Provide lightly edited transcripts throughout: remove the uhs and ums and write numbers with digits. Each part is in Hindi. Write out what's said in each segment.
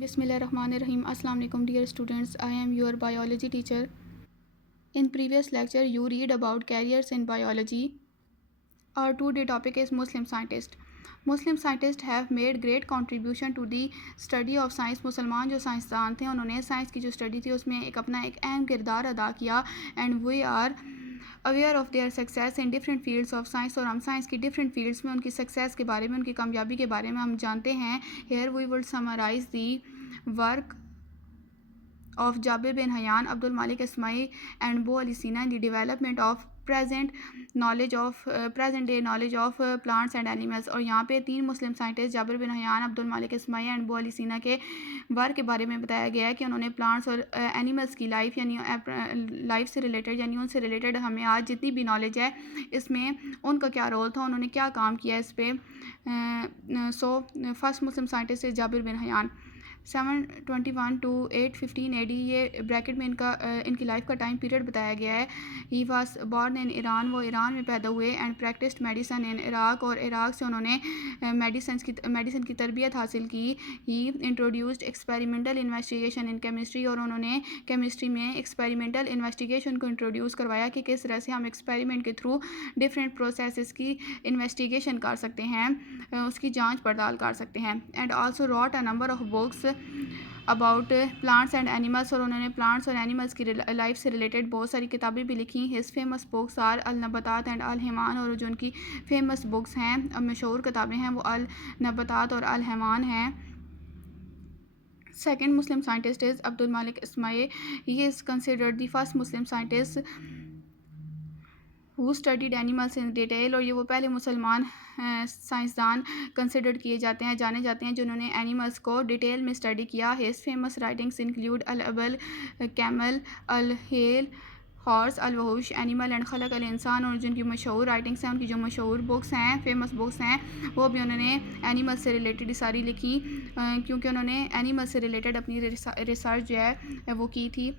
Bismillahirrahmanirrahim. Assalamu alaikum dear students. I am your biology teacher. In previous lecture you read about careers in biology. Our today topic is Muslim scientists. Muslim scientists have made great contribution to the study of science. मुसलमान जो साइंसदान थे उन्होंने साइंस की जो स्टडी थी उसमें अपना एक अहम किरदार अदा किया. And we are aware of their success in different fields of science. और हम साइंस की डिफरेंट फील्ड्स में उनकी सक्सेस के बारे में, उनकी कामयाबी के बारे में हम जानते हैं. Here we will summarise the work of Jabir bin Hayyan, Abdul Malik Ismail and Bo Ali Sina in the development of present day knowledge of plants and animals. और यहाँ पे 3 Muslim scientist Jabir bin Hayyan, Abdul Malik Ismail and बो अली सीना के वर्क के बारे में बताया गया है कि उन्होंने प्लांट्स और एनिमल्स की लाइफ यानी लाइफ से रिलेटेड यानी उनसे रिलेटेड हमें आज जितनी भी नॉलेज है इसमें उनका क्या रोल था, उन्होंने क्या काम किया इस पर. So first Muslim scientist is Jabir bin Hayyan. 721 to 815 AD ये ब्रैकेट में इनकी लाइफ का टाइम पीरियड बताया गया है. He was born in Iran, वो ईरान में पैदा हुए. And practised medicine in Iraq, और इराक से उन्होंने मेडिसिन की तरबियत हासिल की. ही introduced experimental investigation in chemistry, और उन्होंने केमिस्ट्री में एक्सपेरिमेंटल इन्वेस्टिगेशन को इंट्रोड्यूस करवाया कि किस तरह से हम एक्सपेरिमेंट के थ्रू डिफरेंट प्रोसेस की इन्वेस्टिगेशन कर सकते हैं, उसकी जाँच पड़ताल कर सकते हैं. And also wrote a number of books about plants and animals, और उन्होंने प्लांट्स और एनिमल्स की लाइफ से रिलेटेड बहुत सारी किताबें भी लिखी. His famous books are al Nabatat and al Hayawan, और जो उनकी फेमस बुक्स हैं, मशहूर किताबें हैं, वो अल नबतात और अल हैवान हैं. Second Muslim scientist is Abdul Malik Ismail. He is considered the first Muslim scientist who studied animals in detail, और ये वो पहले मुसलमान साइंसदान कंसिडर किए जाते हैं, जाने जाते हैं जिन्होंने एनिमल्स को डिटेल में स्टडी किया. His famous writings include al Abal, camel, al Khail, horse, al Wuhush, animal and Khalq al इंसान. और जिनकी मशहूर राइटिंग्स हैं, उनकी जो मशहूर बुक्स हैं, फेमस बुक्स हैं, वो भी उन्होंने एनिमल्स से रिलेटेड सारी लिखी, क्योंकि उन्होंने एनिमल्स से रिलेटेड अपनी रिसर्च जो है वो की थी.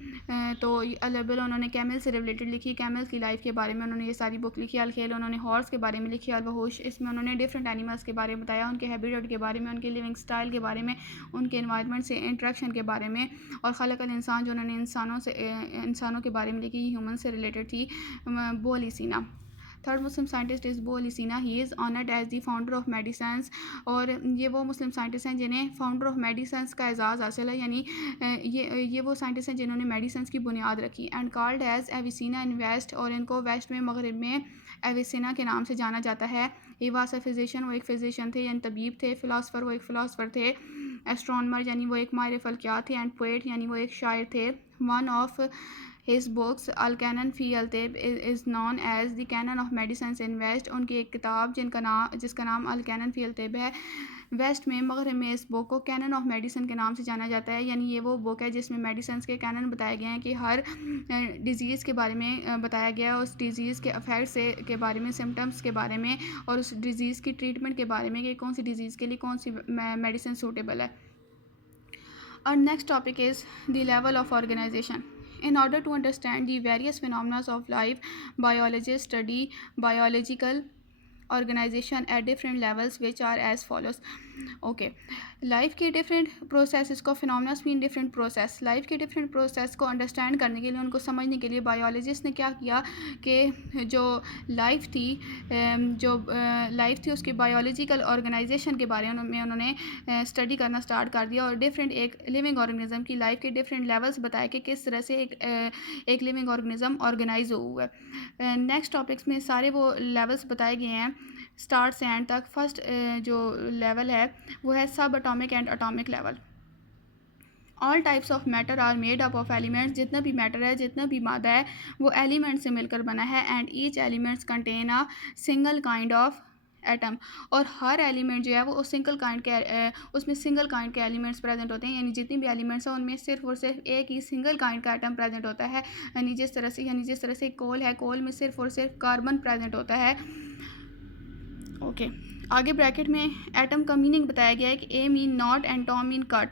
तो अल अबल उन्होंने कैमल से रिलेटेड लिखी, कैमल्स की लाइफ के बारे में उन्होंने ये सारी बुक लिखी. अल खेल उन्होंने हॉर्स के बारे में लिखी. अल वहूश इसमें उन्होंने डिफरेंट एनिमल्स के बारे में बताया, उनके हैबिटेट के बारे में, उनके लिविंग स्टाइल के बारे में, उनके एनवायरनमेंट से इंट्रैक्शन के बारे में. और खलक अल इंसान जो उन्होंने इंसानों के बारे में लिखी, ह्यूमन से रिलेटेड थी. बो अली सीना. Third Muslim scientist is Bu Ali Sina. He is honoured as the founder of medicines, और ये वो मुस्लिम साइंटिस्ट हैं जिन्हें फाउंडर ऑफ मेडिसन्स का एजाज़ हासिल है, यानी ये वो साइंटिस्ट हैं जिन्होंने मेडिसन्स की बुनियाद रखी. And called as Avicenna in west, और इनको वेस्ट में मगरब में एविसिना के नाम से जाना जाता है. ही वाज अ फिजिशियन, वो एक फिजिशियन थे यानी तबीब थे. फ़िलासफ़र, वो एक फ़िलासफ़र थे. एस्ट्रोनमर यानी वो एक माहिर फ़ल्कियात थे. एंड पोएट यानी वो एक शायर थे. One of his books al Qanun fi al Tibb is known as the canon of medicines in west. उनकी एक किताब जिसका नाम अल कैनन फ़ी अल तिब है, वेस्ट में मगरब में इस बुक को कैनन ऑफ मेडिसन के नाम से जाना जाता है. यानी ये वो बुक है जिसमें मेडिसन्स के कैनन बताए गए हैं कि हर डिज़ीज़ के बारे में बताया गया है, उस डिज़ीज़ के अफेक्ट्स के बारे में, सिम्टम्स के बारे में, और उस डिज़ीज़ की ट्रीटमेंट के बारे में कि कौन सी डिज़ीज़ के लिए कौन सी मेडिसिन सूटेबल है. Our next topic is the level of organization. In order to understand the various phenomena of life, biologists study biological organization at different levels, which are as follows. Okay, life के डिफरेंट प्रोसेस को phenomenas mean different process. Life के डिफरेंट प्रोसेस को अंडरस्टैंड करने के लिए, उनको समझने के लिए बायोलॉजिस्ट ने क्या किया कि जो लाइफ थी उसकी बायोलॉजिकल ऑर्गेनाइजेशन के बारे में उन्होंने स्टडी करना स्टार्ट कर दिया, और डिफरेंट एक लिविंग ऑर्गेनिज्म की लाइफ के डिफरेंट लेवल्स बताए कि किस तरह से एक लिविंग ऑर्गेनिज्म ऑर्गेनाइज हुआ है. नेक्स्ट टॉपिक्स में सारे वो लेवल्स बताए गए हैं स्टार्ट से एंड तक. फर्स्ट जो लेवल है वो है subatomic and atomic level. All types of matter are made up of elements. जितना भी मैटर है, जितना भी मादा है, वो एलिमेंट से मिलकर बना है. And each elements contain a single kind of atom, और हर एलिमेंट जो है वो उसमें सिंगल काइंड के एलिमेंट्स प्रेजेंट होते हैं. यानी जितनी भी एलिमेंट्स हैं उनमें सिर्फ और सिर्फ एक ही सिंगल काइंड का एटम प्रेजेंट होता है. जिस तरह से कोल है, कोल में सिर्फ और सिर्फ कार्बन प्रेजेंट होता है. ओके, आगे ब्रैकेट में एटम का मीनिंग बताया गया है कि a mean not and tom mean cut.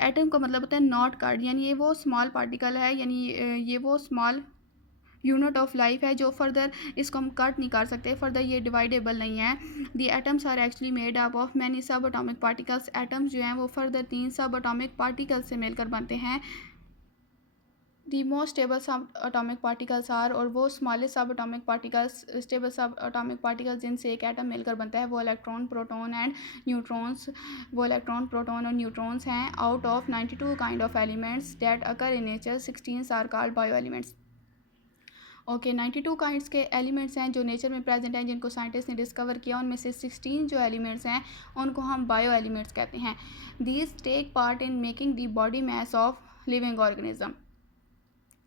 Atom का मतलब होता है नॉट कट, यानी ये वो स्मॉल पार्टिकल है, यानी ये वो स्मॉल यूनिट ऑफ लाइफ है, जो फर्दर इसको हम कट नहीं कर सकते, फर्दर ये डिवाइडेबल नहीं है। The atoms are actually made up of many सब अटोमिक पार्टिकल्स, एटम्स जो हैं वो फर्दर 3 सब अटोमिक पार्टिकल्स से मिलकर बनते हैं। The most stable sub atomic particles are, और वो smallest sub atomic particles, stable sub atomic particles जिनसे एक एटम मिलकर बनता है वो इलेक्ट्रॉन, प्रोटॉन एंड न्यूट्रॉन्स, वो इलेक्ट्रॉन, प्रोटॉन और न्यूट्रॉन्स हैं। Out of 92 kind of elements that occur in nature, 16 are called bio elements. Okay, 92 kinds के एलिमेंट्स हैं जो नेचर में प्रेजेंट हैं, जिनको साइंटिस्ट ने डिस्कवर किया। उनमें से 16 जो एलिमेंट्स हैं उनको हम बायो एलिमेंट्स कहते हैं। These take part in making the body mass of living organism.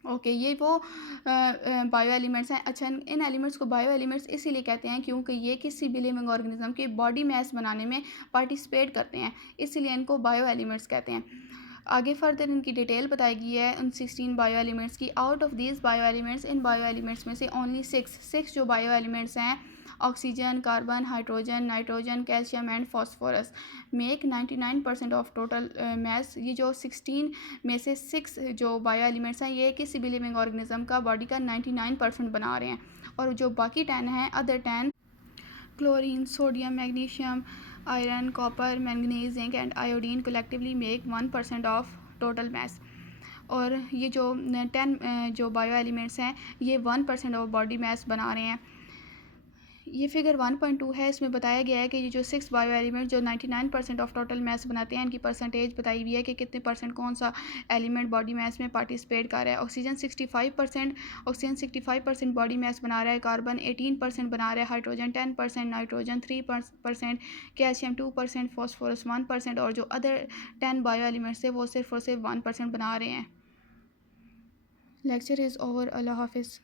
Okay, ये वो बायो एलिमेंट्स हैं। अच्छा, इन एलिमेंट्स को बायो एलिमेंट्स इसीलिए कहते हैं क्योंकि ये किसी भी लिविंग ऑर्गेनिज्म की बॉडी मास बनाने में पार्टिसिपेट करते हैं, इसीलिए इनको बायो एलिमेंट्स कहते हैं। आगे फर्दर इनकी डिटेल बताई गई है उन 16 बायो एलिमेंट्स की। Out of these bio elements, in bio elements में से ओनली सिक्स जो बायो एलिमेंट्स हैं, oxygen, carbon, hydrogen, nitrogen, calcium and phosphorus, make 99% of total mess. ये जो 16 में से 6 जो बायो एलिमेंट्स हैं ये किसी भी लिविंग ऑर्गेनिज्म का बॉडी का 99% बना रहे हैं, और जो बाकी 10 हैं, other 10, chlorine, sodium, magnesium, iron, copper, manganese, zinc and iodine collectively make 1% of total mess. और ये जो 10 जो बायो एलिमेंट्स हैं ये 1% ऑफ बॉडी मैस बना रहे हैं। ये फिगर 1.2 है, इसमें बताया गया है कि ये जो 6 बायो एलिमेंट जो 99% ऑफ टोटल मैस बनाते हैं, इनकी परसेंटेज बताई हुई है कि कितने परसेंट कौन सा एलिमेंट बॉडी मैस में पार्टिसिपेट कर रहा है। ऑक्सीजन 65% बॉडी मैस बना रहा है, कार्बन 18% बना रहा है, हाइड्रोजन 10%, नाइट्रोजन 3%, कैल्शियम 2%, फॉस्फोरस 1%, और जो अदर 10 बायो एलिमेंट्स है वो सिर्फ और सिर्फ 1% बना रहे हैं। Lecture is over. अल्लाह हाफिज़।